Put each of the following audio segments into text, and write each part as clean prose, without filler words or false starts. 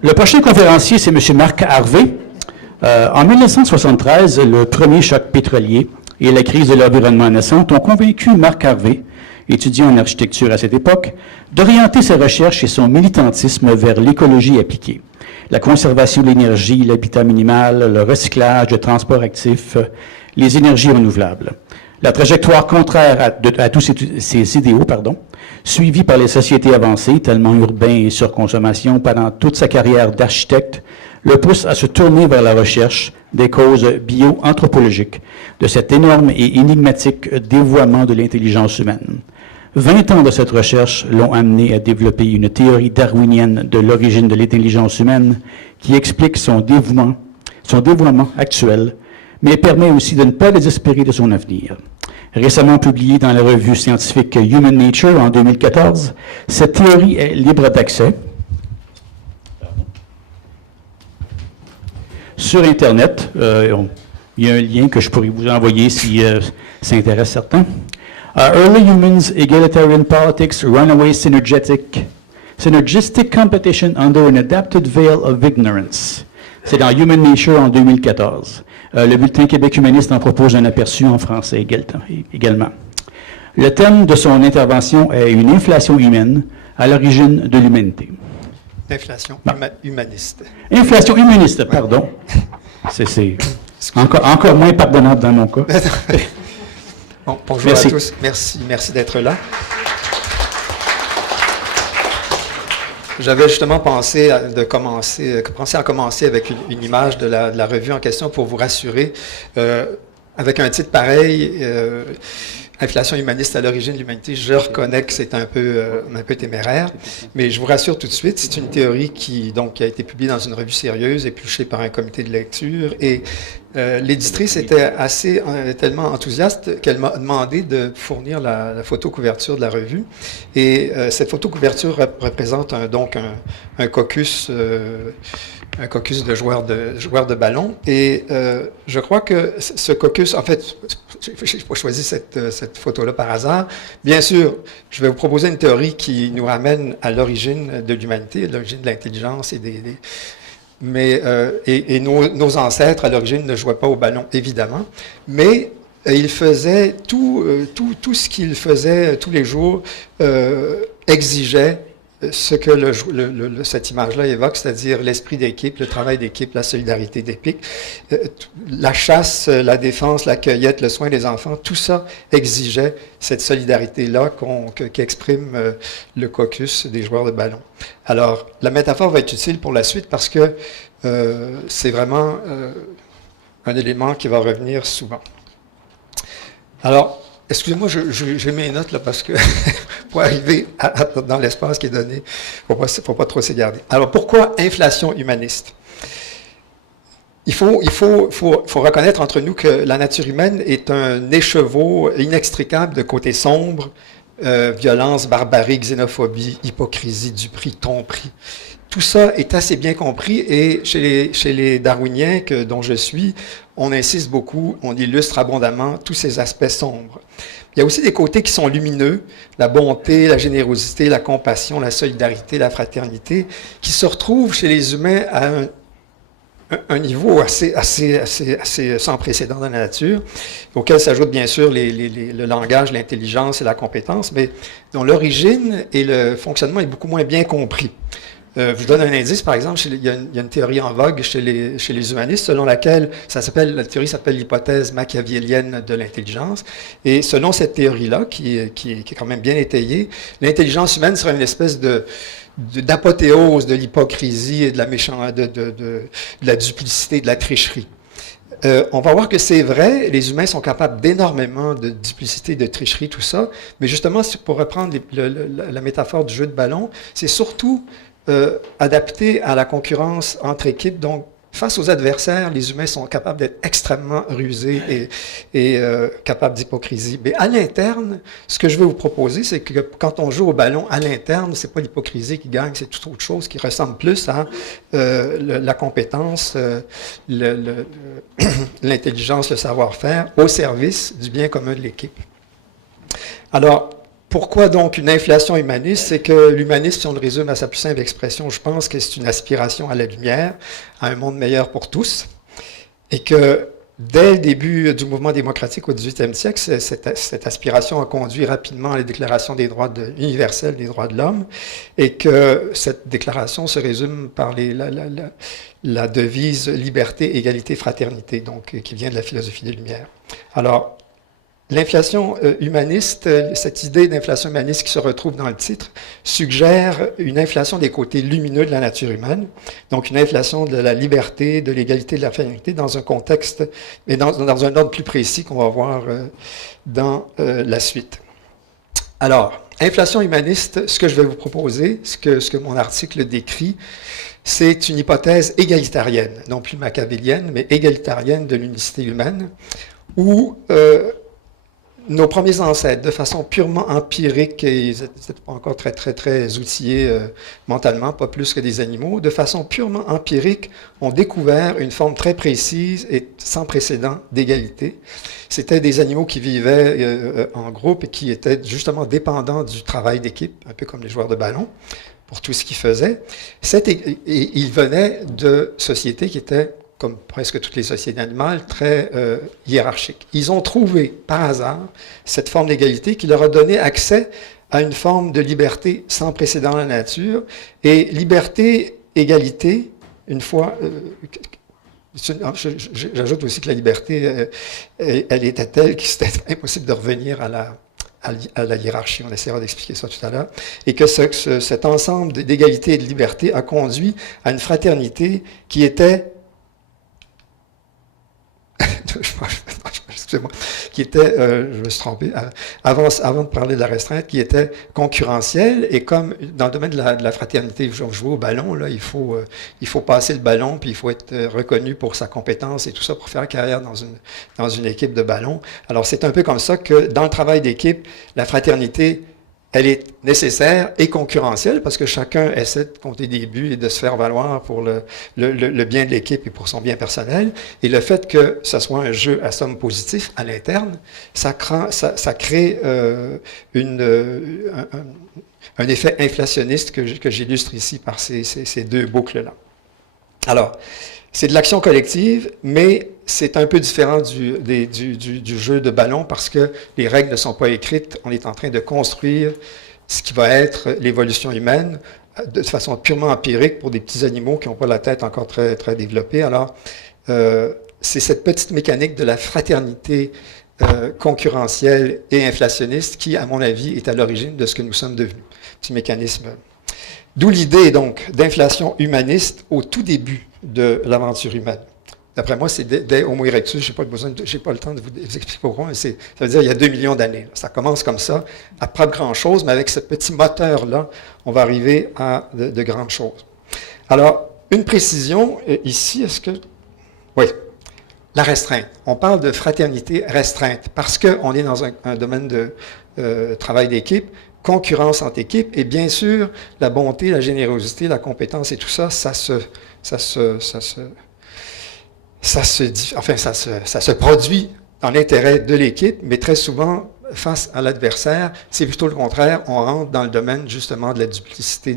Le prochain conférencier, c'est M. Marc Harvey. En 1973, le premier choc pétrolier et la crise de l'environnement naissante ont convaincu Marc Harvey, étudiant en architecture à cette époque, d'orienter ses recherches et son militantisme vers l'écologie appliquée, la conservation de l'énergie, l'habitat minimal, le recyclage, le transport actif, les énergies renouvelables. La trajectoire contraire à tous ces idéaux, suivie par les sociétés avancées, tellement urbains et surconsommation, pendant toute sa carrière d'architecte, le pousse à se tourner vers la recherche des causes bio-anthropologiques de cet énorme et énigmatique dévoiement de l'intelligence humaine. 20 ans de cette recherche l'ont amené à développer une théorie darwinienne de l'origine de l'intelligence humaine qui explique son dévoiement actuel, mais permet aussi de ne pas désespérer de son avenir. Récemment publiée dans la revue scientifique Human Nature en 2014, cette théorie est libre d'accès sur Internet. Il y a un lien que je pourrais vous envoyer si ça intéresse certains. Early Humans, Egalitarian Politics, Runaway Synergistic Competition Under an Adapted Veil of Ignorance. C'est dans Human Nature en 2014. Le bulletin Québec humaniste en propose un aperçu en français également. Le thème de son intervention est une inflation humaine à l'origine de l'humanité. Inflation humaniste. Inflation humaniste, pardon. C'est encore moins pardonnable dans mon cas. Bon, bonjour à tous. Merci d'être là. J'avais justement pensé à commencer avec une image de la revue en question pour vous rassurer. Avec un titre pareil, Inflation humaniste à l'origine de l'humanité, je reconnais que c'est un peu téméraire, mais je vous rassure tout de suite, c'est une théorie qui a été publiée dans une revue sérieuse, épluchée par un comité de lecture, et l'éditrice était tellement enthousiaste qu'elle m'a demandé de fournir la photo couverture de la revue, et cette photo couverture représente un caucus de joueurs de ballon. Et je crois que ce caucus, en fait, je n'ai pas choisi cette photo-là par hasard. Bien sûr, je vais vous proposer une théorie qui nous ramène à l'origine de l'humanité, à l'origine de l'intelligence et nos ancêtres, à l'origine, ne jouaient pas au ballon, évidemment. Mais ils faisaient tout ce qu'ils faisaient tous les jours exigeait ce que cette image-là évoque, c'est-à-dire l'esprit d'équipe, le travail d'équipe, la solidarité d'équipe, la chasse, la défense, la cueillette, le soin des enfants, tout ça exigeait cette solidarité-là qu'exprime le caucus des joueurs de ballon. Alors, la métaphore va être utile pour la suite parce que c'est vraiment un élément qui va revenir souvent. Alors, excusez-moi, j'ai mes notes là parce que pour arriver dans l'espace qui est donné, il ne faut pas trop s'égarer. Alors, pourquoi inflation humaniste? Il faut reconnaître entre nous que la nature humaine est un écheveau inextricable de côtés sombres, violence, barbarie, xénophobie, hypocrisie, duperie, tromperie. Tout ça est assez bien compris et chez les darwiniens dont je suis, on insiste beaucoup, on illustre abondamment tous ces aspects sombres. Il y a aussi des côtés qui sont lumineux, la bonté, la générosité, la compassion, la solidarité, la fraternité, qui se retrouvent chez les humains à un niveau assez sans précédent dans la nature, auquel s'ajoute bien sûr le langage, l'intelligence et la compétence, mais dont l'origine et le fonctionnement est beaucoup moins bien compris. Je vous donne un indice, par exemple, il y a une théorie en vogue chez les humanistes, selon laquelle, la théorie s'appelle l'hypothèse machiavélienne de l'intelligence, et selon cette théorie-là, qui est quand même bien étayée, l'intelligence humaine sera une espèce d'apothéose de l'hypocrisie et de la duplicité, de la tricherie. On va voir que c'est vrai, les humains sont capables d'énormément de duplicité, de tricherie, tout ça, mais justement, pour reprendre la métaphore du jeu de ballon, c'est surtout adapté à la concurrence entre équipes. Donc, face aux adversaires, les humains sont capables d'être extrêmement rusés et capables d'hypocrisie. Mais à l'interne, ce que je vais vous proposer, c'est que quand on joue au ballon, à l'interne, c'est pas l'hypocrisie qui gagne, c'est toute autre chose qui ressemble plus à la compétence, l'intelligence, le savoir-faire au service du bien commun de l'équipe. Alors, Pourquoi donc une inflation humaniste? C'est que l'humanisme, si on le résume à sa plus simple expression, je pense que c'est une aspiration à la lumière, à un monde meilleur pour tous, et que dès le début du mouvement démocratique au XVIIIe siècle, cette aspiration a conduit rapidement à la Déclaration des droits universelle des droits de l'homme, et que cette déclaration se résume par la devise liberté, égalité, fraternité, donc qui vient de la philosophie des Lumières. Alors, l'inflation humaniste, cette idée d'inflation humaniste qui se retrouve dans le titre, suggère une inflation des côtés lumineux de la nature humaine, donc une inflation de la liberté, de l'égalité, de la fraternité, dans un contexte, mais dans un ordre plus précis qu'on va voir dans la suite. Alors, inflation humaniste, ce que je vais vous proposer, ce que mon article décrit, c'est une hypothèse égalitarienne, non plus machiavélienne, mais égalitarienne de l'unicité humaine, où nos premiers ancêtres, de façon purement empirique, et ils n'étaient pas encore très outillés mentalement, pas plus que des animaux, de façon purement empirique, ont découvert une forme très précise et sans précédent d'égalité. C'était des animaux qui vivaient en groupe et qui étaient justement dépendants du travail d'équipe, un peu comme les joueurs de ballon, pour tout ce qu'ils faisaient. Et ils venaient de sociétés qui étaient, comme presque toutes les sociétés animales, très hiérarchiques. Ils ont trouvé, par hasard, cette forme d'égalité qui leur a donné accès à une forme de liberté sans précédent dans la nature. Et liberté, égalité, une fois... j'ajoute aussi que la liberté, elle était telle qu'il c'était impossible de revenir à la hiérarchie. On essaiera d'expliquer ça tout à l'heure. Et que cet ensemble d'égalité et de liberté a conduit à une fraternité qui était... excusez-moi, qui était, je me suis trompé, avant de parler de la restreinte, qui était concurrentielle, et comme dans le domaine de la fraternité, jouer au ballon, là, il faut passer le ballon, puis il faut être reconnu pour sa compétence et tout ça pour faire carrière dans une équipe de ballon. Alors c'est un peu comme ça que dans le travail d'équipe, la fraternité, elle est nécessaire et concurrentielle parce que chacun essaie de compter des buts et de se faire valoir pour le bien de l'équipe et pour son bien personnel. Et le fait que ce soit un jeu à somme positive à l'interne, ça crée un effet inflationniste que j'illustre ici par ces deux boucles-là. Alors, c'est de l'action collective, mais c'est un peu différent du jeu de ballon parce que les règles ne sont pas écrites. On est en train de construire ce qui va être l'évolution humaine de façon purement empirique pour des petits animaux qui n'ont pas la tête encore très développée. Alors, c'est cette petite mécanique de la fraternité concurrentielle et inflationniste qui, à mon avis, est à l'origine de ce que nous sommes devenus. Petit mécanisme. D'où l'idée, donc, d'inflation humaniste au tout début de l'aventure humaine. D'après moi, c'est dès Homo erectus, je n'ai pas le temps de vous expliquer pourquoi, mais ça veut dire il y a 2 millions d'années. Ça commence comme ça, à pas grand-chose, mais avec ce petit moteur-là, on va arriver à de grandes choses. Alors, une précision ici, est-ce que... Oui, la restreinte. On parle de fraternité restreinte parce qu'on est dans un domaine de travail d'équipe, concurrence entre équipes, et bien sûr, la bonté, la générosité, la compétence et tout ça, ça se produit dans l'intérêt de l'équipe, mais très souvent, face à l'adversaire, c'est plutôt le contraire. On rentre dans le domaine, justement, de la duplicité,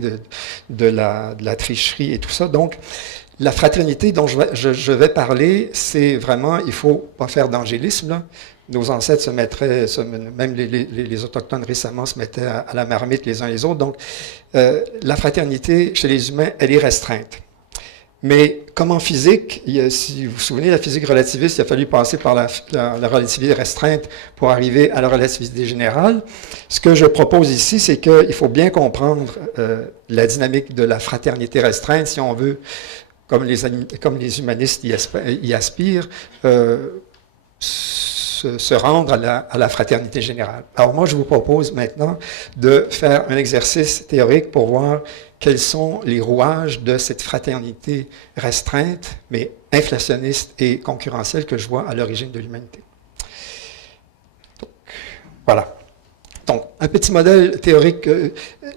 de la tricherie et tout ça. Donc, la fraternité dont je vais parler, c'est vraiment, il ne faut pas faire d'angélisme, là. Nos ancêtres se mettraient, même les Autochtones récemment se mettaient à la marmite les uns les autres. Donc, la fraternité chez les humains, elle est restreinte. Mais comme en physique, si vous vous souvenez, la physique relativiste, il a fallu passer par la relativité restreinte pour arriver à la relativité générale. Ce que je propose ici, c'est qu'il faut bien comprendre la dynamique de la fraternité restreinte, si on veut, comme les humanistes y aspirent, se rendre à la fraternité générale. Alors moi, je vous propose maintenant de faire un exercice théorique pour voir quels sont les rouages de cette fraternité restreinte, mais inflationniste et concurrentielle que je vois à l'origine de l'humanité. Voilà. Donc, un petit modèle théorique.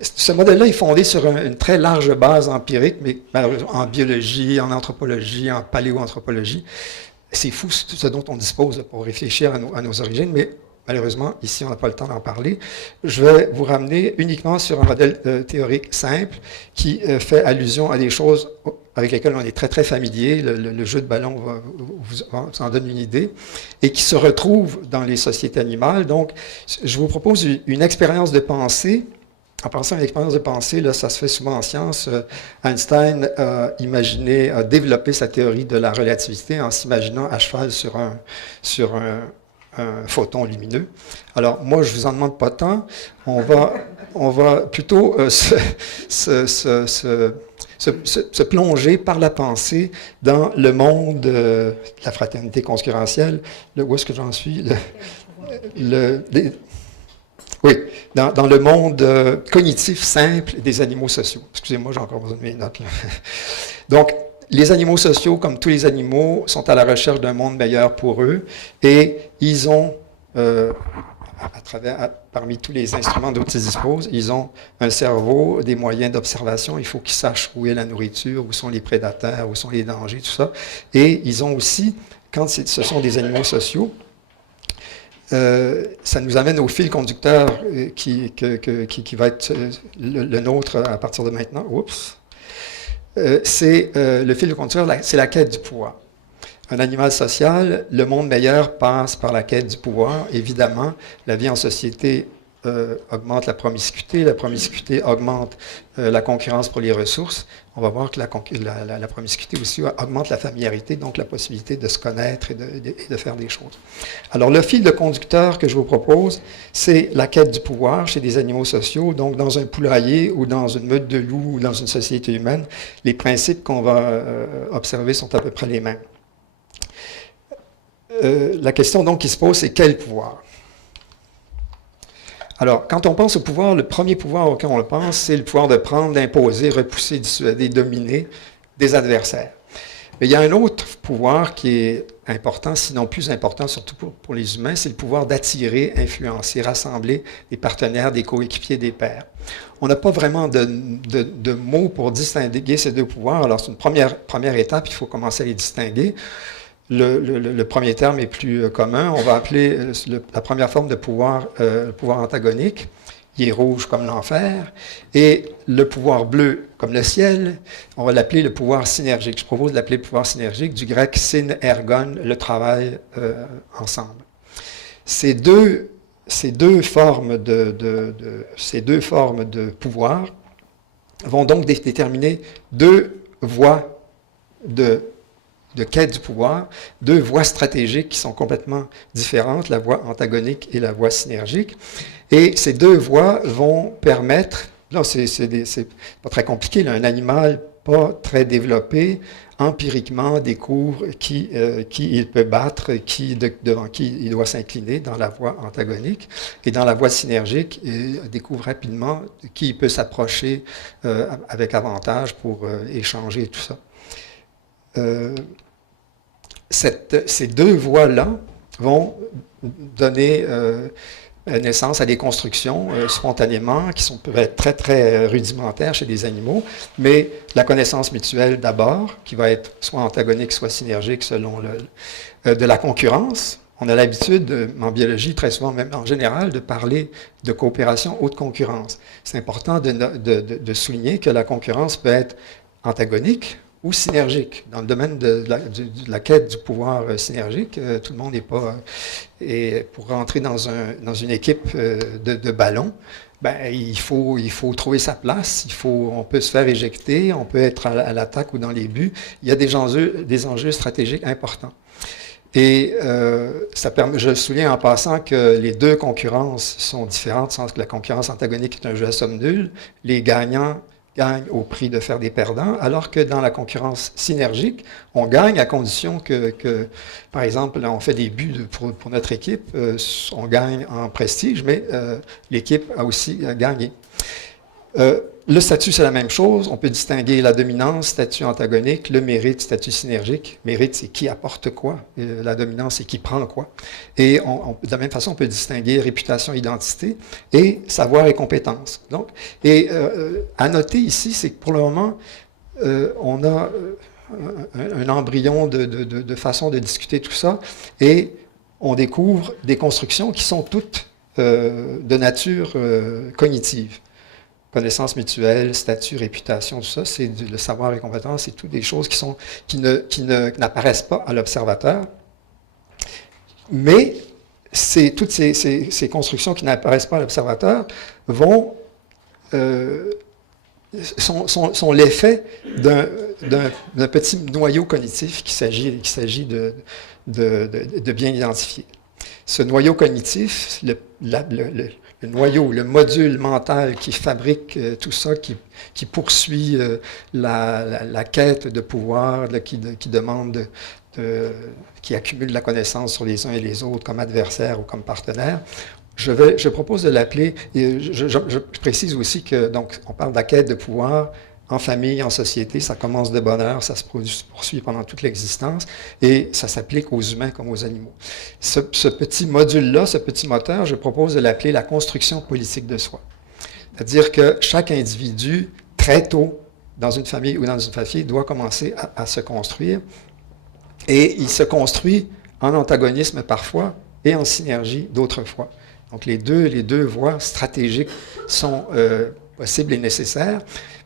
Ce modèle-là est fondé sur une très large base empirique, mais malheureusement en biologie, en anthropologie, en paléoanthropologie. C'est fou ce dont on dispose pour réfléchir à nos origines, mais malheureusement, ici, on n'a pas le temps d'en parler. Je vais vous ramener uniquement sur un modèle théorique simple qui fait allusion à des choses avec lesquelles on est très, très familier. Le jeu de ballon vous en donne une idée, et qui se retrouve dans les sociétés animales. Donc, je vous propose une expérience de pensée. En pensant à une expérience de pensée, là, ça se fait souvent en sciences. Einstein a développé sa théorie de la relativité en s'imaginant à cheval sur un photon lumineux. Alors, moi, je ne vous en demande pas tant. On va plutôt se plonger par la pensée dans le monde de la fraternité concurrentielle. Où est-ce que j'en suis? Oui, dans le monde cognitif simple des animaux sociaux. Excusez-moi, j'ai encore besoin de mes notes, là. Donc, les animaux sociaux, comme tous les animaux, sont à la recherche d'un monde meilleur pour eux, et ils ont, parmi tous les instruments dont ils disposent, ils ont un cerveau, des moyens d'observation. Il faut qu'ils sachent où est la nourriture, où sont les prédateurs, où sont les dangers, tout ça. Et ils ont aussi, quand ce sont des animaux sociaux, ça nous amène au fil conducteur qui va être le nôtre à partir de maintenant. Oups. C'est le fil conducteur, c'est la quête du pouvoir. Un animal social, le monde meilleur passe par la quête du pouvoir. Évidemment, la vie en société augmente la promiscuité augmente la concurrence pour les ressources. On va voir que la promiscuité aussi augmente la familiarité, donc la possibilité de se connaître et de faire des choses. Alors, le fil de conducteur que je vous propose, c'est la quête du pouvoir chez des animaux sociaux. Donc, dans un poulailler ou dans une meute de loups ou dans une société humaine, les principes qu'on va observer sont à peu près les mêmes. La question donc qui se pose, c'est quel pouvoir? Alors, quand on pense au pouvoir, le premier pouvoir auquel on le pense, c'est le pouvoir de prendre, d'imposer, repousser, dissuader, dominer des adversaires. Mais il y a un autre pouvoir qui est important, sinon plus important, surtout pour les humains, c'est le pouvoir d'attirer, influencer, rassembler des partenaires, des coéquipiers, des pairs. On n'a pas vraiment de mots pour distinguer ces deux pouvoirs. Alors, c'est une première étape, il faut commencer à les distinguer. Le premier terme est plus commun. On va appeler la première forme de pouvoir le pouvoir antagonique. Il est rouge comme l'enfer. Et le pouvoir bleu comme le ciel, on va l'appeler le pouvoir synergique. Je propose de l'appeler le pouvoir synergique, du grec syn ergon, le travail ensemble. Ces deux formes de pouvoir vont donc déterminer deux voies de quête du pouvoir, deux voies stratégiques qui sont complètement différentes, la voie antagonique et la voie synergique. Et ces deux voies vont permettre, là c'est pas très compliqué, là, un animal pas très développé, empiriquement découvre qui il peut battre, devant qui il doit s'incliner dans la voie antagonique. Et dans la voie synergique, il découvre rapidement qui il peut s'approcher avec avantage pour échanger et tout ça. Ces deux voies-là vont donner naissance à des constructions spontanément qui peuvent être très, très rudimentaires chez des animaux, mais la connaissance mutuelle d'abord, qui va être soit antagonique, soit synergique selon de la concurrence. On a l'habitude, en biologie, très souvent, même en général, de parler de coopération ou de concurrence. C'est important de souligner que la concurrence peut être antagonique ou synergique. Dans le domaine de la quête du pouvoir synergique, tout le monde n'est pas... et pour rentrer dans une équipe de ballon, ben, il faut trouver sa place, on peut se faire éjecter, on peut être à l'attaque ou dans les buts. Il y a des enjeux stratégiques importants. Et je souligne en passant que les deux concurrences sont différentes, sans que la concurrence antagonique est un jeu à somme nulle. Les gagnants gagne au prix de faire des perdants, alors que dans la concurrence synergique, on gagne à condition que par exemple, là, on fait des buts pour notre équipe, on gagne en prestige, mais l'équipe a aussi gagné. Le statut, c'est la même chose. On peut distinguer la dominance, statut antagonique, le mérite, statut synergique. Mérite, c'est qui apporte quoi. La dominance, c'est qui prend quoi. Et de la même façon, on peut distinguer réputation, identité et savoir et compétence. Donc, à noter ici, c'est que pour le moment, on a un embryon de façon de discuter tout ça. Et on découvre des constructions qui sont toutes de nature cognitive. Connaissance mutuelle, statut, réputation, tout ça, c'est le savoir et compétence, c'est toutes des choses qui n'apparaissent pas à l'observateur. Mais toutes ces constructions qui n'apparaissent pas à l'observateur sont l'effet d'un petit noyau cognitif qu'il s'agit de bien identifier. Ce noyau cognitif, le noyau, le module mental qui fabrique tout ça, qui poursuit la quête de pouvoir, qui demande, qui accumule la connaissance sur les uns et les autres comme adversaires ou comme partenaires, je propose de l'appeler, et je précise aussi que, donc, on parle de la quête de pouvoir en famille, en société, ça commence de bonne heure, ça se poursuit pendant toute l'existence, et ça s'applique aux humains comme aux animaux. Ce petit module-là, ce petit moteur, je propose de l'appeler la construction politique de soi. C'est-à-dire que chaque individu, très tôt, dans une famille ou dans une famille, doit commencer à se construire, et il se construit en antagonisme parfois, et en synergie d'autres fois. Donc les deux voies stratégiques sont possibles et nécessaires,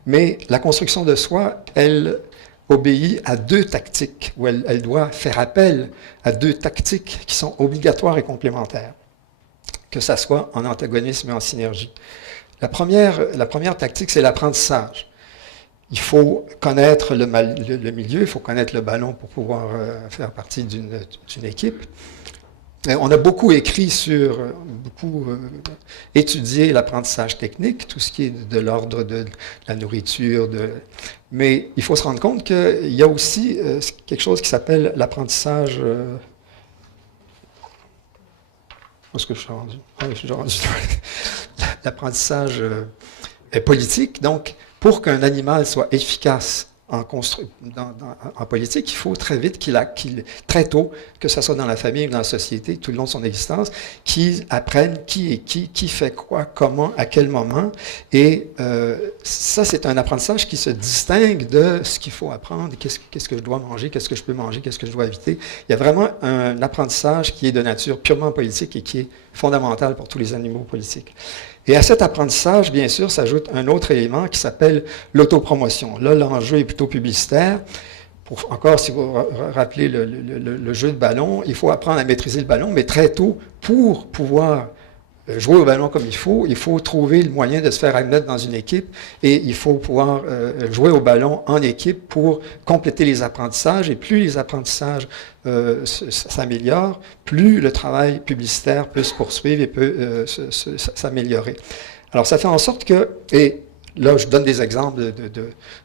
mais la construction de soi, elle obéit à deux tactiques, ou elle doit faire appel à deux tactiques qui sont obligatoires et complémentaires, que ça soit en antagonisme et en synergie. La première tactique, c'est l'apprentissage. Il faut connaître le milieu, il faut connaître le ballon pour pouvoir faire partie d'une équipe. On a beaucoup écrit beaucoup étudié l'apprentissage technique, tout ce qui est de l'ordre de la nourriture, mais il faut se rendre compte qu'il y a aussi quelque chose qui s'appelle l'apprentissage... Où est-ce que je suis rendu? Je suis rendu l'apprentissage politique. Donc, pour qu'un animal soit efficace en politique, il faut très vite très tôt, que ce soit dans la famille ou dans la société, tout le long de son existence, qu'il apprenne qui est qui fait quoi, comment, à quel moment. Et ça, c'est un apprentissage qui se distingue de ce qu'il faut apprendre, qu'est-ce que je dois manger, qu'est-ce que je peux manger, qu'est-ce que je dois éviter. Il y a vraiment un apprentissage qui est de nature purement politique et qui est fondamental pour tous les animaux politiques. Et à cet apprentissage, bien sûr, s'ajoute un autre élément qui s'appelle l'autopromotion. Là, l'enjeu est plutôt publicitaire. Encore, si vous rappelez le jeu de ballon, il faut apprendre à maîtriser le ballon, mais très tôt, pour pouvoir jouer au ballon comme il faut trouver le moyen de se faire admettre dans une équipe et il faut pouvoir jouer au ballon en équipe pour compléter les apprentissages. Et plus les apprentissages s'améliorent, plus le travail publicitaire peut se poursuivre et peut s'améliorer. Alors, ça fait en sorte que, et là, je donne des exemples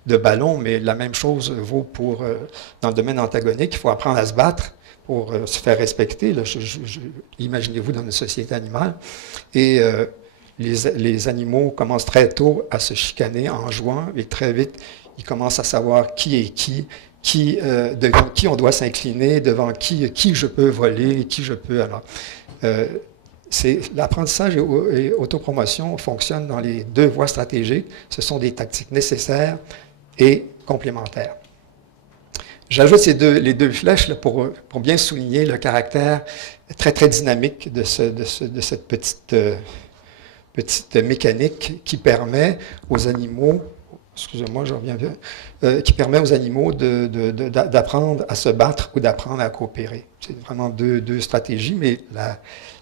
de ballons, mais la même chose vaut pour, dans le domaine antagonique, il faut apprendre à se battre pour se faire respecter. Imaginez-vous dans une société animale. Et les animaux commencent très tôt à se chicaner en jouant, et très vite, ils commencent à savoir qui est devant qui on doit s'incliner, devant qui je peux voler, qui je peux... Alors, l'apprentissage et autopromotion fonctionnent dans les deux voies stratégiques. Ce sont des tactiques nécessaires et complémentaires. J'ajoute les deux flèches là, pour bien souligner le caractère très, très dynamique de cette petite mécanique qui permet aux animaux, excusez-moi, je reviens bien, qui permet aux animaux d'apprendre à se battre ou d'apprendre à coopérer. C'est vraiment deux stratégies, mais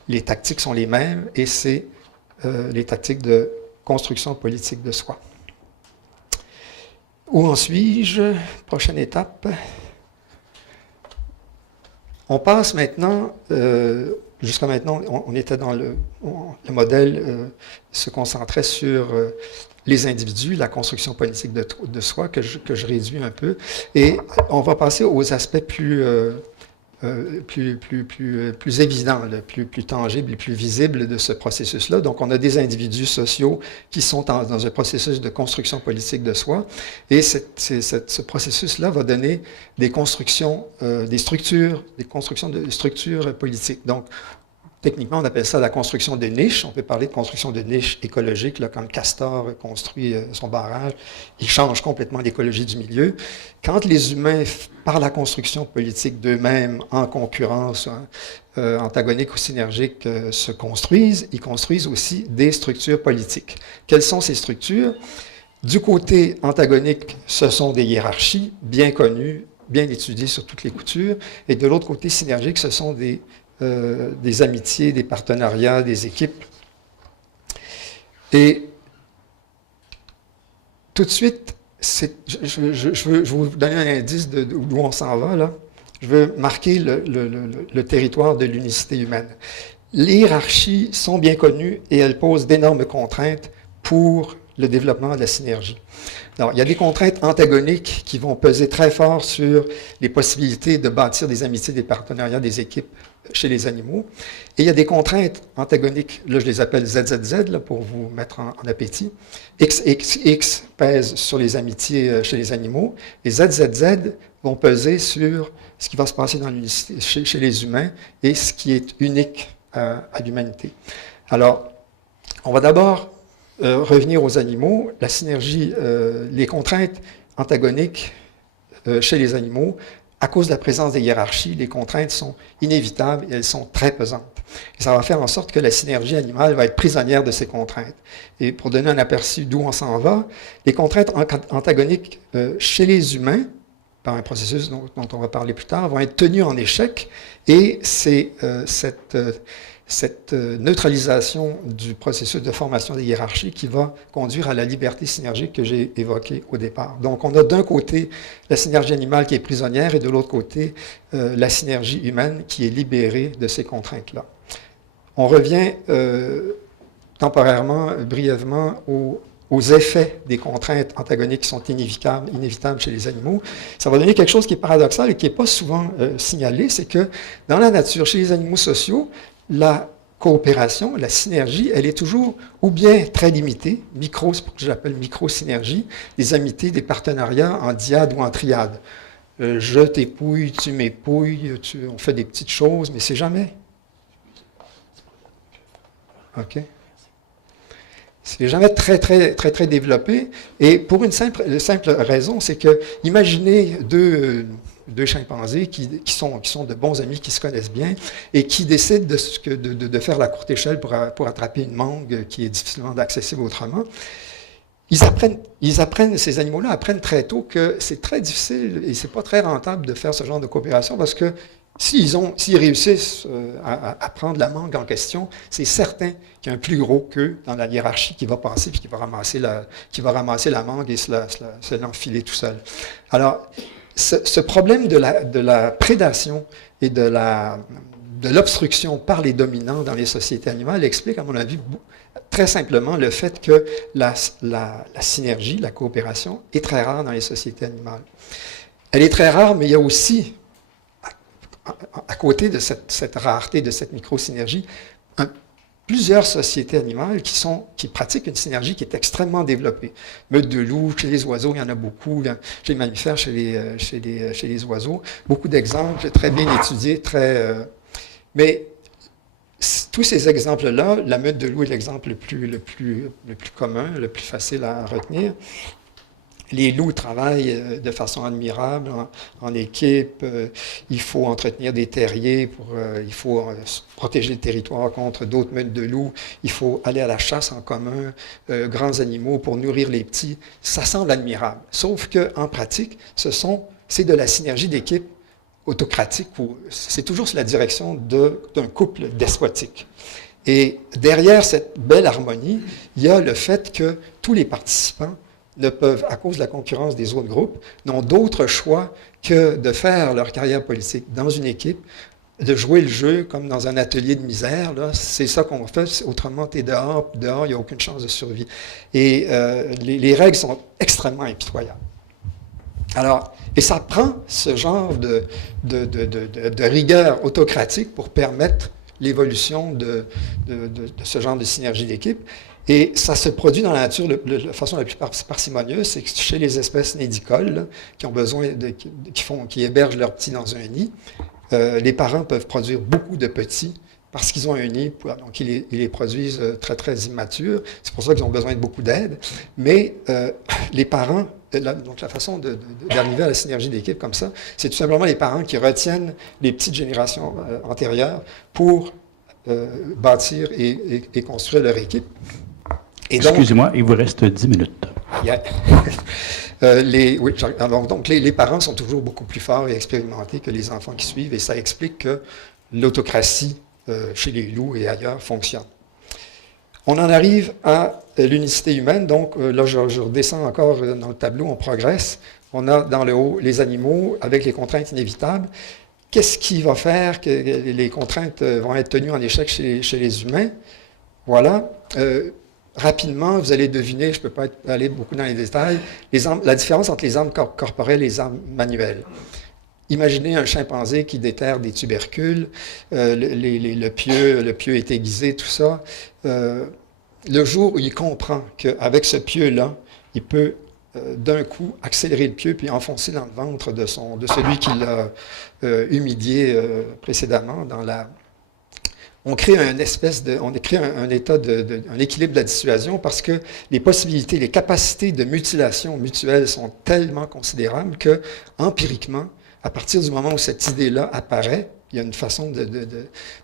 les tactiques sont les mêmes et c'est les tactiques de construction politique de soi. Où en suis-je? Prochaine étape. On passe maintenant, jusqu'à maintenant, on était dans le modèle se concentrait sur les individus, la construction politique de soi, que je réduis un peu, et on va passer aux aspects plus évidents, plus tangibles et plus visibles de ce processus-là. Donc, on a des individus sociaux qui sont dans un processus de construction politique de soi, et ce processus-là va donner des constructions, des constructions de structures politiques. Donc, Techniquement, on appelle ça la construction de niche. On peut parler de construction de niche écologique, là, quand Castor construit son barrage, il change complètement l'écologie du milieu. Quand les humains, par la construction politique d'eux-mêmes, en concurrence, antagonique ou synergique, se construisent, ils construisent aussi des structures politiques. Quelles sont ces structures? Du côté antagonique, ce sont des hiérarchies bien connues, bien étudiées sur toutes les coutures, et de l'autre côté synergique, ce sont des amitiés, des partenariats, des équipes. Et tout de suite, je veux vous donner un indice d'où on s'en va, là. Je veux marquer le territoire de l'unicité humaine. Les hiérarchies sont bien connues et elles posent d'énormes contraintes pour le développement de la synergie. Alors, il y a des contraintes antagoniques qui vont peser très fort sur les possibilités de bâtir des amitiés, des partenariats, des équipes chez les animaux. Et il y a des contraintes antagoniques, là je les appelle ZZZ, là, pour vous mettre en appétit. X pèse sur les amitiés chez les animaux, et ZZZ vont peser sur ce qui va se passer dans l'unicité chez les humains et ce qui est unique à l'humanité. Alors, on va d'abord revenir aux animaux. La synergie, les contraintes antagoniques chez les animaux, à cause de la présence des hiérarchies, les contraintes sont inévitables et elles sont très pesantes. Et ça va faire en sorte que la synergie animale va être prisonnière de ces contraintes. Et pour donner un aperçu d'où on s'en va, les contraintes antagoniques chez les humains, par un processus dont on va parler plus tard, vont être tenues en échec, et c'est cette neutralisation du processus de formation des hiérarchies qui va conduire à la liberté synergique que j'ai évoquée au départ. Donc, on a d'un côté la synergie animale qui est prisonnière et de l'autre côté la synergie humaine qui est libérée de ces contraintes-là. On revient temporairement, brièvement, aux effets des contraintes antagoniques qui sont inévitables chez les animaux. Ça va donner quelque chose qui est paradoxal et qui n'est pas souvent signalé, c'est que dans la nature, chez les animaux sociaux, la coopération, la synergie, elle est toujours ou bien très limitée, c'est pour que j'appelle micro-synergie, des amitiés, des partenariats en dyade ou en triade. Je t'épouille, tu m'épouilles, on fait des petites choses, mais c'est jamais. OK? C'est jamais très développé. Et pour une simple raison, c'est que, imaginez deux chimpanzés qui sont de bons amis, qui se connaissent bien, et qui décident de faire la courte échelle pour attraper une mangue qui est difficilement accessible autrement. Ces animaux-là apprennent très tôt que c'est très difficile et c'est pas très rentable de faire ce genre de coopération parce que s'ils réussissent à prendre la mangue en question, c'est certain qu'il y a un plus gros qu'eux dans la hiérarchie qui va passer et qui va ramasser la mangue et se l'enfiler tout seul. Alors, ce problème de la prédation et de l'obstruction par les dominants dans les sociétés animales explique, à mon avis, très simplement le fait que la synergie, la coopération est très rare dans les sociétés animales. Elle est très rare, mais il y a aussi, à côté de cette rareté, de cette micro-synergie, plusieurs sociétés animales qui pratiquent une synergie qui est extrêmement développée. Meute de loups, chez les oiseaux, il y en a beaucoup. Chez les mammifères, chez les oiseaux. Beaucoup d'exemples très bien étudiés, mais tous ces exemples-là, la meute de loups est l'exemple le plus commun, le plus facile à retenir. Les loups travaillent de façon admirable en équipe. Il faut entretenir des terriers, il faut protéger le territoire contre d'autres meutes de loups. Il faut aller à la chasse en commun, grands animaux pour nourrir les petits. Ça semble admirable. Sauf qu'en pratique, c'est de la synergie d'équipe autocratique. C'est toujours sous la direction d'un couple despotique. Et derrière cette belle harmonie, il y a le fait que tous les participants ne peuvent, à cause de la concurrence des autres groupes, n'ont d'autre choix que de faire leur carrière politique dans une équipe, de jouer le jeu comme dans un atelier de misère. C'est ça qu'on fait, autrement tu es dehors, il n'y a aucune chance de survie. Et les règles sont extrêmement impitoyables. Alors, et ça prend ce genre de rigueur autocratique pour permettre l'évolution de ce genre de synergie d'équipe. Et ça se produit dans la nature de la façon la plus parcimonieuse, c'est que chez les espèces nidicoles, qui hébergent leurs petits dans un nid, les parents peuvent produire beaucoup de petits parce qu'ils ont un nid, donc ils les produisent très, très immatures. C'est pour ça qu'ils ont besoin de beaucoup d'aide. Mais les parents, donc la façon d'arriver à la synergie d'équipe comme ça, c'est tout simplement les parents qui retiennent les petites générations antérieures pour bâtir et construire leur équipe. Excusez-moi, il vous reste 10 minutes. Yeah. Donc les parents sont toujours beaucoup plus forts et expérimentés que les enfants qui suivent, et ça explique que l'autocratie chez les loups et ailleurs fonctionne. On en arrive à l'unicité humaine, donc là je redescends encore dans le tableau, on progresse. On a dans le haut les animaux avec les contraintes inévitables. Qu'est-ce qui va faire que les contraintes vont être tenues en échec chez les humains? Voilà. Rapidement, vous allez deviner, je ne peux pas aller beaucoup dans les détails, la différence entre les armes corporelles et les armes manuelles. Imaginez un chimpanzé qui déterre des tubercules, le pieu est aiguisé, tout ça. Le jour où il comprend qu'avec ce pieu-là, il peut d'un coup accélérer le pieu puis enfoncer dans le ventre de celui qui l'a humilié précédemment on crée un état un équilibre de la dissuasion parce que les possibilités, les capacités de mutilation mutuelle sont tellement considérables que, empiriquement, à partir du moment où cette idée-là apparaît, il y a une façon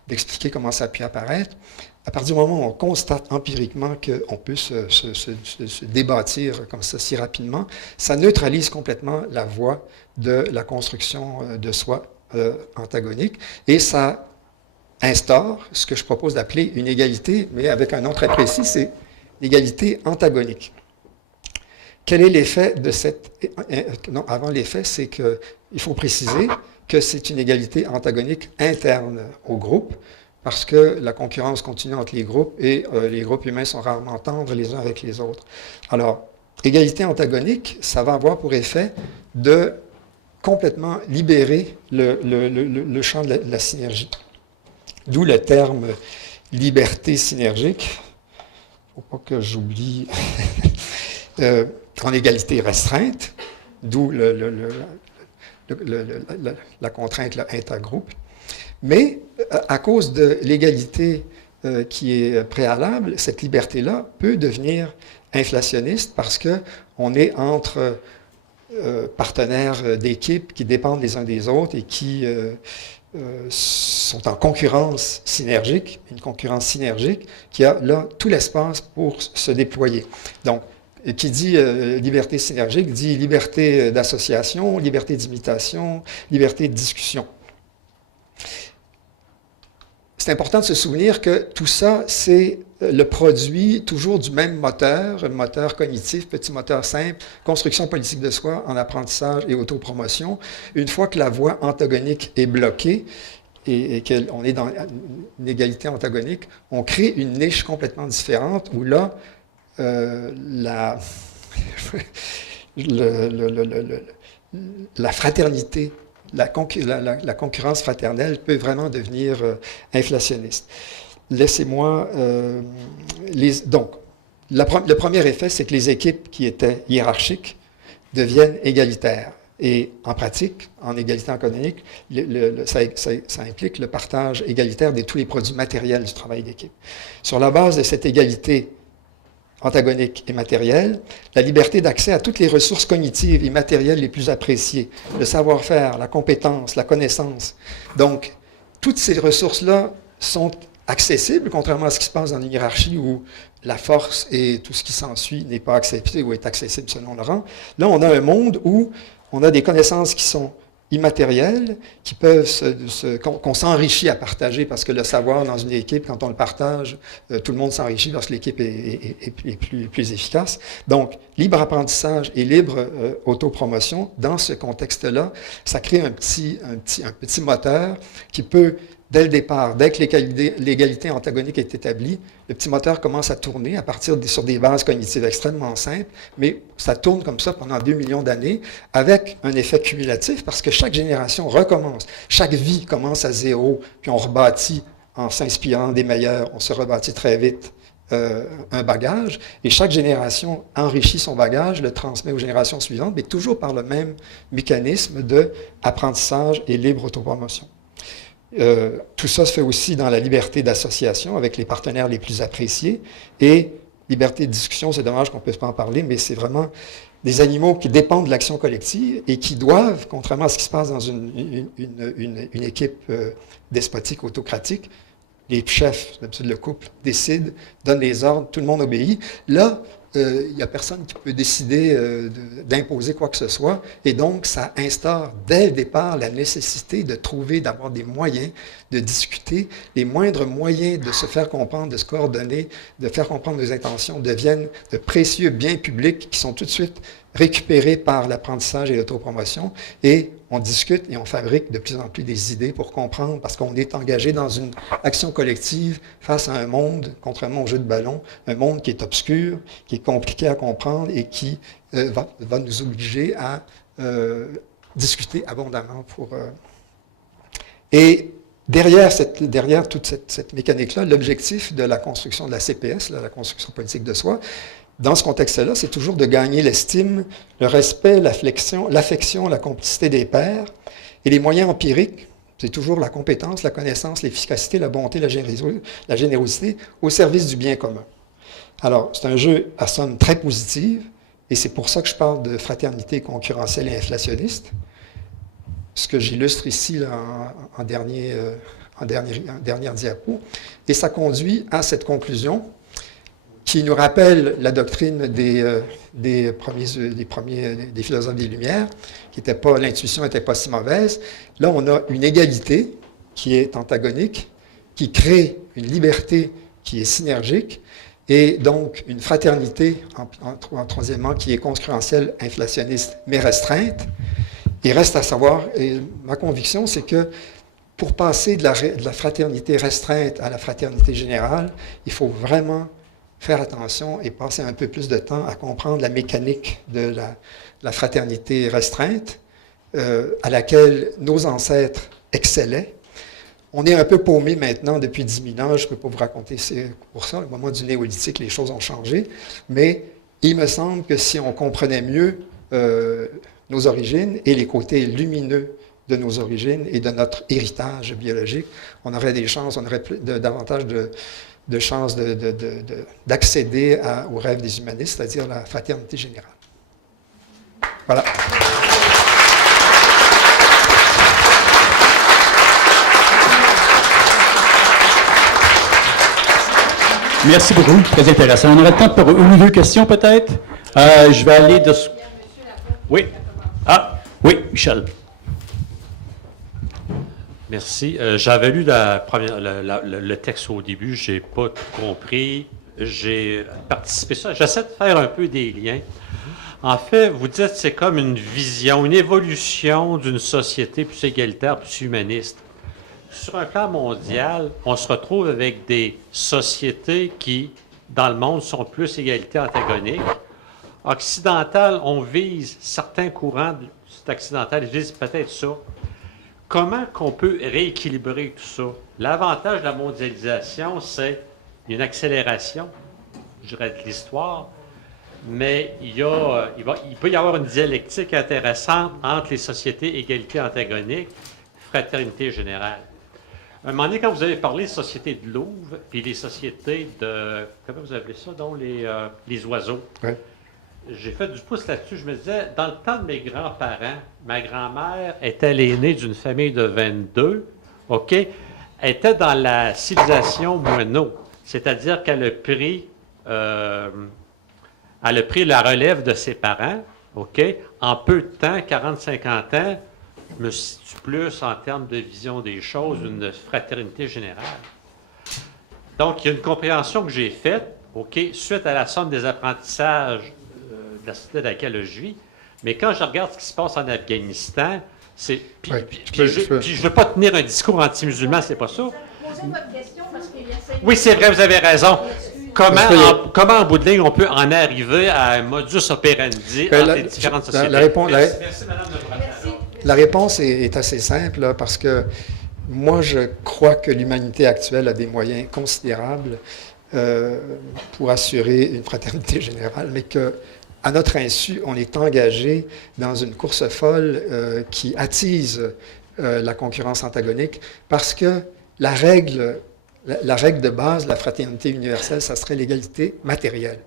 d'expliquer comment ça a pu apparaître, à partir du moment où on constate empiriquement qu'on peut se débâtir comme ça si rapidement, ça neutralise complètement la voie de la construction de soi antagonique et ça instaure ce que je propose d'appeler une égalité, mais avec un nom très précis, c'est l'égalité antagonique. Quel est l'effet de cette... Non, avant l'effet, c'est qu'il faut préciser que c'est une égalité antagonique interne au groupe, parce que la concurrence continue entre les groupes et les groupes humains sont rarement tendres les uns avec les autres. Alors, égalité antagonique, ça va avoir pour effet de complètement libérer le champ de la synergie. D'où le terme liberté synergique. Il ne faut pas que j'oublie. En égalité restreinte, d'où la contrainte intergroupe. Mais à cause de l'égalité qui est préalable, cette liberté-là peut devenir inflationniste parce qu'on est entre partenaires d'équipe qui dépendent les uns des autres et qui sont en concurrence synergique, une concurrence synergique qui a là tout l'espace pour se déployer. Donc, qui dit liberté synergique, dit liberté d'association, liberté d'imitation, liberté de discussion. C'est important de se souvenir que tout ça, c'est le produit toujours du même moteur, un moteur cognitif, petit moteur simple, construction politique de soi en apprentissage et autopromotion. Une fois que la voie antagonique est bloquée et qu'on est dans une égalité antagonique, on crée une niche complètement différente où là, la fraternité, la concurrence fraternelle peut vraiment devenir inflationniste. Laissez-moi... donc, le premier effet, c'est que les équipes qui étaient hiérarchiques deviennent égalitaires. Et en pratique, en égalité antagonique, ça implique le partage égalitaire de tous les produits matériels du travail d'équipe. Sur la base de cette égalité antagonique et matérielle, la liberté d'accès à toutes les ressources cognitives et matérielles les plus appréciées, le savoir-faire, la compétence, la connaissance. Donc, toutes ces ressources-là sont accessibles, contrairement à ce qui se passe dans une hiérarchie où la force et tout ce qui s'ensuit n'est pas accepté ou est accessible selon le rang. Là, on a un monde où on a des connaissances qui sont immatérielles, qui peuvent qu'on s'enrichit à partager, parce que le savoir dans une équipe, quand on le partage, tout le monde s'enrichit parce que l'équipe est plus efficace. Donc, libre apprentissage et libre autopromotion, dans ce contexte-là, ça crée un petit moteur qui peut, dès le départ, dès que l'égalité antagonique est établie, le petit moteur commence à tourner sur des bases cognitives extrêmement simples, mais ça tourne comme ça pendant 2 millions d'années, avec un effet cumulatif, parce que chaque génération recommence. Chaque vie commence à zéro, puis on rebâtit en s'inspirant des meilleurs, on se rebâtit très vite un bagage, et chaque génération enrichit son bagage, le transmet aux générations suivantes, mais toujours par le même mécanisme d'apprentissage et libre autopromotion. Tout ça se fait aussi dans la liberté d'association avec les partenaires les plus appréciés. Et liberté de discussion, c'est dommage qu'on ne puisse pas en parler, mais c'est vraiment des animaux qui dépendent de l'action collective et qui doivent, contrairement à ce qui se passe dans une équipe despotique, autocratique, les chefs, d'habitude le couple, décident, donnent les ordres, tout le monde obéit. Là, il n'y a personne qui peut décider d'imposer quoi que ce soit. Et donc, ça instaure dès le départ la nécessité de trouver, d'avoir des moyens de discuter. Les moindres moyens de se faire comprendre, de se coordonner, de faire comprendre nos intentions deviennent de précieux biens publics qui sont tout de suite récupérés par l'apprentissage et l'autopromotion. Et on discute et on fabrique de plus en plus des idées pour comprendre, parce qu'on est engagé dans une action collective face à un monde, contrairement au jeu de ballon, un monde qui est obscur, qui est compliqué à comprendre et qui va nous obliger à discuter abondamment. Et derrière toute cette mécanique-là, l'objectif de la construction de la CPS, la construction politique de soi, dans ce contexte-là, c'est toujours de gagner l'estime, le respect, l'affection, la complicité des pairs. Et les moyens empiriques, c'est toujours la compétence, la connaissance, l'efficacité, la bonté, la générosité au service du bien commun. Alors, c'est un jeu à somme très positive, et c'est pour ça que je parle de fraternité concurrentielle et inflationniste. Ce que j'illustre ici là, en dernière diapo. Et ça conduit à cette conclusion qui nous rappelle la doctrine des philosophes des Lumières, l'intuition n'était pas si mauvaise. Là, on a une égalité qui est antagonique, qui crée une liberté qui est synergique, et donc une fraternité, en troisièmement, qui est concurrentielle, inflationniste, mais restreinte. Il reste à savoir, et ma conviction, c'est que pour passer de la fraternité restreinte à la fraternité générale, il faut vraiment faire attention et passer un peu plus de temps à comprendre la mécanique de la fraternité restreinte à laquelle nos ancêtres excellaient. On est un peu paumé maintenant depuis 10 000 ans, je ne peux pas vous raconter c'est pour ça, au moment du néolithique, les choses ont changé, mais il me semble que si on comprenait mieux nos origines et les côtés lumineux de nos origines et de notre héritage biologique, on aurait des chances, on aurait davantage de chances d'accéder au rêve des humanistes, c'est-à-dire la fraternité générale. Voilà. Merci beaucoup, très intéressant. On aurait le temps pour une ou deux questions peut-être. Je vais aller de... Oui. Ah, oui, Michel. Merci. J'avais lu le texte au début, je n'ai pas tout compris. J'ai participé à ça. J'essaie de faire un peu des liens. En fait, vous dites que c'est comme une vision, une évolution d'une société plus égalitaire, plus humaniste. Sur un plan mondial, on se retrouve avec des sociétés qui, dans le monde, sont plus égalité antagoniques. Occidentales, on vise certains courants occidentaux, ils visent peut-être ça. Comment qu'on peut rééquilibrer tout ça? L'avantage de la mondialisation, c'est une accélération, je dirais, de l'histoire, mais il peut y avoir une dialectique intéressante entre les sociétés égalité antagonique, fraternité générale. À un moment donné, quand vous avez parlé de sociétés de louve, puis les sociétés de... Comment vous appelez ça, donc, les oiseaux? Oui. J'ai fait du pouce là-dessus. Je me disais, dans le temps de mes grands-parents, ma grand-mère était l'aînée d'une famille de 22, OK? Elle était dans la civilisation moineau, c'est-à-dire qu'elle a pris la relève de ses parents, OK? En peu de temps, 40-50 ans, je me situe plus en termes de vision des choses, une fraternité générale. Donc, il y a une compréhension que j'ai faite, OK, suite à la somme des apprentissages de la société dans laquelle je vis, mais quand je regarde ce qui se passe en Afghanistan, c'est... Puis je ne veux pas tenir un discours anti-musulman, c'est pas ça. Posez votre question parce qu'il y a... Oui, c'est vrai, vous avez raison. Comment, en bout de ligne, on peut en arriver à un modus operandi entre les différentes sociétés? Merci, Madame la réponse est assez simple, là, parce que moi, je crois que l'humanité actuelle a des moyens considérables pour assurer une fraternité générale, mais qu'à notre insu, on est engagé dans une course folle qui attise la concurrence antagonique, parce que la règle de base de la fraternité universelle, ça serait l'égalité matérielle.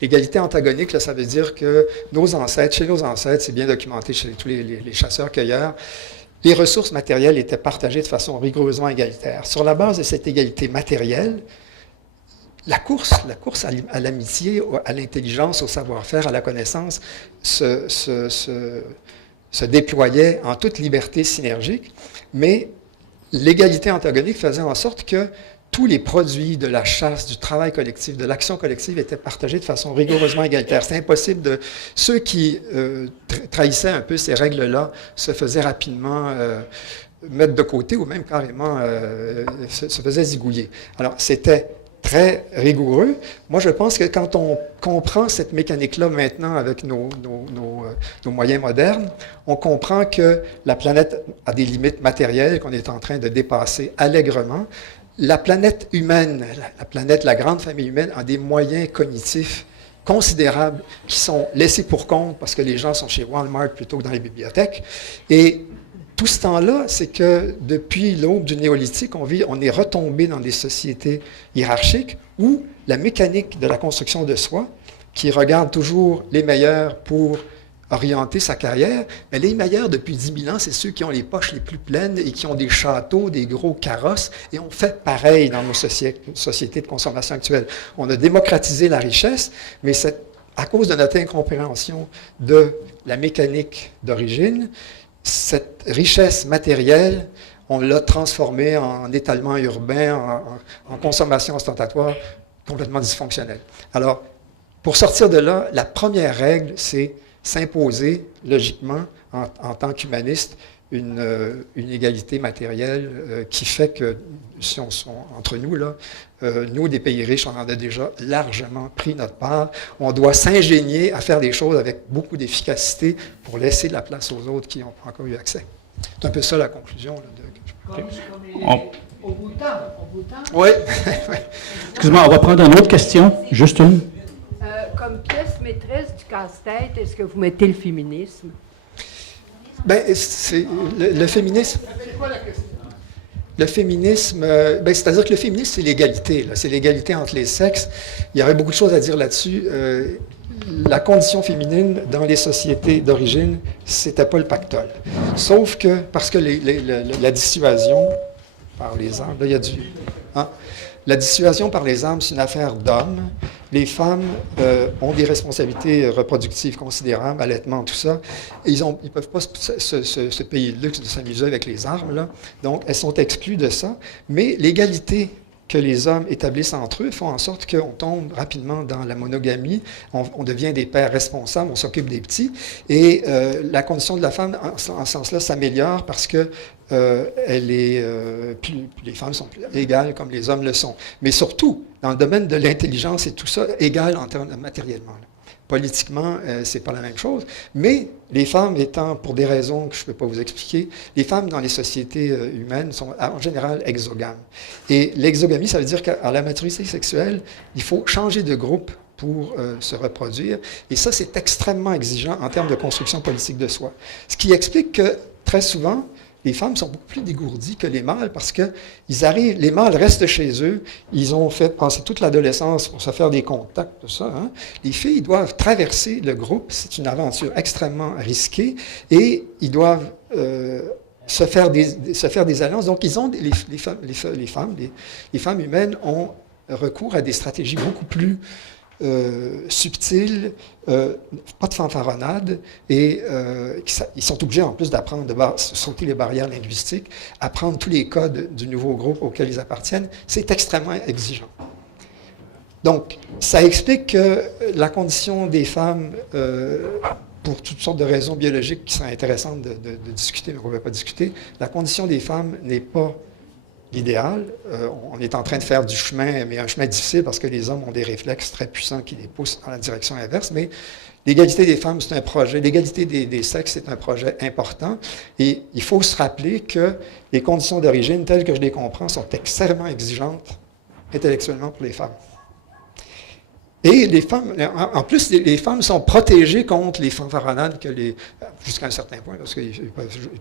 L'égalité antagonique, là, ça veut dire que chez nos ancêtres, c'est bien documenté chez tous les chasseurs-cueilleurs, les ressources matérielles étaient partagées de façon rigoureusement égalitaire. Sur la base de cette égalité matérielle, la course à l'amitié, à l'intelligence, au savoir-faire, à la connaissance se déployait en toute liberté synergique, mais l'égalité antagonique faisait en sorte que tous les produits de la chasse, du travail collectif, de l'action collective étaient partagés de façon rigoureusement égalitaire. C'est impossible de... Ceux qui trahissaient un peu ces règles-là se faisaient rapidement mettre de côté ou même carrément se faisaient zigouiller. Alors, c'était très rigoureux. Moi, je pense que quand on comprend cette mécanique-là maintenant avec nos moyens modernes, on comprend que la planète a des limites matérielles qu'on est en train de dépasser allègrement. La planète humaine, la grande famille humaine, a des moyens cognitifs considérables qui sont laissés pour compte parce que les gens sont chez Walmart plutôt que dans les bibliothèques. Et tout ce temps-là, c'est que depuis l'aube du néolithique, on est retombé dans des sociétés hiérarchiques où la mécanique de la construction de soi, qui regarde toujours les meilleurs pour orienter sa carrière, mais les meilleurs depuis 10 000 ans, c'est ceux qui ont les poches les plus pleines et qui ont des châteaux, des gros carrosses, et on fait pareil dans nos sociétés de consommation actuelles. On a démocratisé la richesse, mais c'est à cause de notre incompréhension de la mécanique d'origine, cette richesse matérielle, on l'a transformée en étalement urbain, en consommation ostentatoire complètement dysfonctionnelle. Alors, pour sortir de là, la première règle, c'est s'imposer logiquement, en tant qu'humaniste, une égalité matérielle qui fait que, si on sont entre nous, là, nous, des pays riches, on en a déjà largement pris notre part. On doit s'ingénier à faire des choses avec beaucoup d'efficacité pour laisser de la place aux autres qui n'ont pas encore eu accès. C'est un peu ça la conclusion. Là, Au Bhoutan. Oui. Excuse-moi, on va prendre une autre question. Juste une. Comme pièce maîtresse du casse-tête, est-ce que vous mettez le féminisme? Bien, c'est le féminisme. C'est quoi la question? Le féminisme, c'est-à-dire que le féminisme, c'est l'égalité. C'est l'égalité entre les sexes. Il y aurait beaucoup de choses à dire là-dessus. La condition féminine dans les sociétés d'origine, c'était pas le pactole. Sauf que, parce que la dissuasion par les armes, là, il y a du... Hein? La dissuasion par les armes, c'est une affaire d'hommes. Les femmes ont des responsabilités reproductives considérables, allaitement, tout ça. Et ils ne peuvent pas se payer le luxe de s'amuser avec les armes, là. Donc, elles sont exclues de ça. Mais l'égalité que les hommes établissent entre eux font en sorte qu'on tombe rapidement dans la monogamie, on devient des pères responsables, on s'occupe des petits. Et la condition de la femme, en ce sens-là, s'améliore parce que les femmes sont plus égales comme les hommes le sont. Mais surtout, dans le domaine de l'intelligence et tout ça, égales en termes matériellement. Là. Politiquement, c'est pas la même chose. Mais les femmes étant, pour des raisons que je ne peux pas vous expliquer, les femmes dans les sociétés humaines sont en général exogames. Et l'exogamie, ça veut dire qu'à la maturité sexuelle, il faut changer de groupe pour se reproduire. Et ça, c'est extrêmement exigeant en termes de construction politique de soi. Ce qui explique que, très souvent, les femmes sont beaucoup plus dégourdies que les mâles parce que les mâles restent chez eux, ils ont fait passer toute l'adolescence pour se faire des contacts, tout ça. Hein. Les filles doivent traverser le groupe, c'est une aventure extrêmement risquée, et ils doivent se faire des alliances. Donc, les femmes humaines ont recours à des stratégies beaucoup plus subtiles, pas de fanfaronnade, et ils sont obligés en plus d'apprendre, de sauter les barrières linguistiques, apprendre tous les codes du nouveau groupe auquel ils appartiennent. C'est extrêmement exigeant. Donc, ça explique que la condition des femmes, pour toutes sortes de raisons biologiques qui sont intéressantes de discuter, mais qu'on ne va pas discuter, la condition des femmes n'est pas l'idéal. On est en train de faire du chemin, mais un chemin difficile parce que les hommes ont des réflexes très puissants qui les poussent dans la direction inverse. Mais l'égalité des femmes, c'est un projet. L'égalité des sexes, c'est un projet important. Et il faut se rappeler que les conditions d'origine, telles que je les comprends, sont extrêmement exigeantes intellectuellement pour les femmes. Et les femmes, en plus, les femmes sont protégées contre les fanfaronades jusqu'à un certain point, parce qu'ils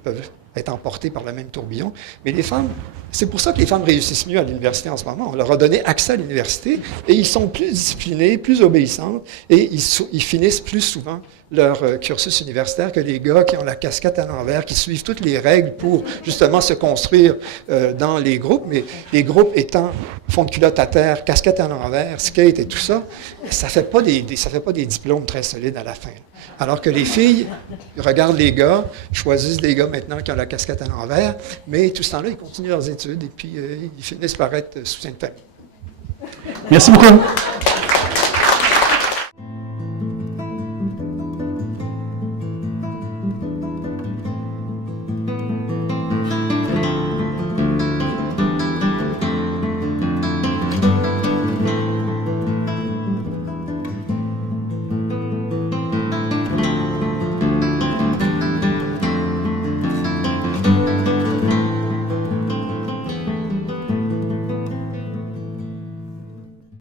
peuvent être emportés par le même tourbillon. Mais les femmes, c'est pour ça que les femmes réussissent mieux à l'université en ce moment. On leur a donné accès à l'université et ils sont plus disciplinés, plus obéissantes et ils finissent plus souvent leur cursus universitaire que les gars qui ont la casquette à l'envers, qui suivent toutes les règles pour justement se construire dans les groupes. Mais les groupes étant fond de culotte à terre, casquette à l'envers, skate et tout ça, ça fait pas des diplômes très solides à la fin. Alors que les filles regardent les gars, choisissent des gars maintenant qui ont la casquette à l'envers, mais tout ce temps-là, ils continuent leurs études et puis ils finissent par être soutiens de famille. Merci beaucoup.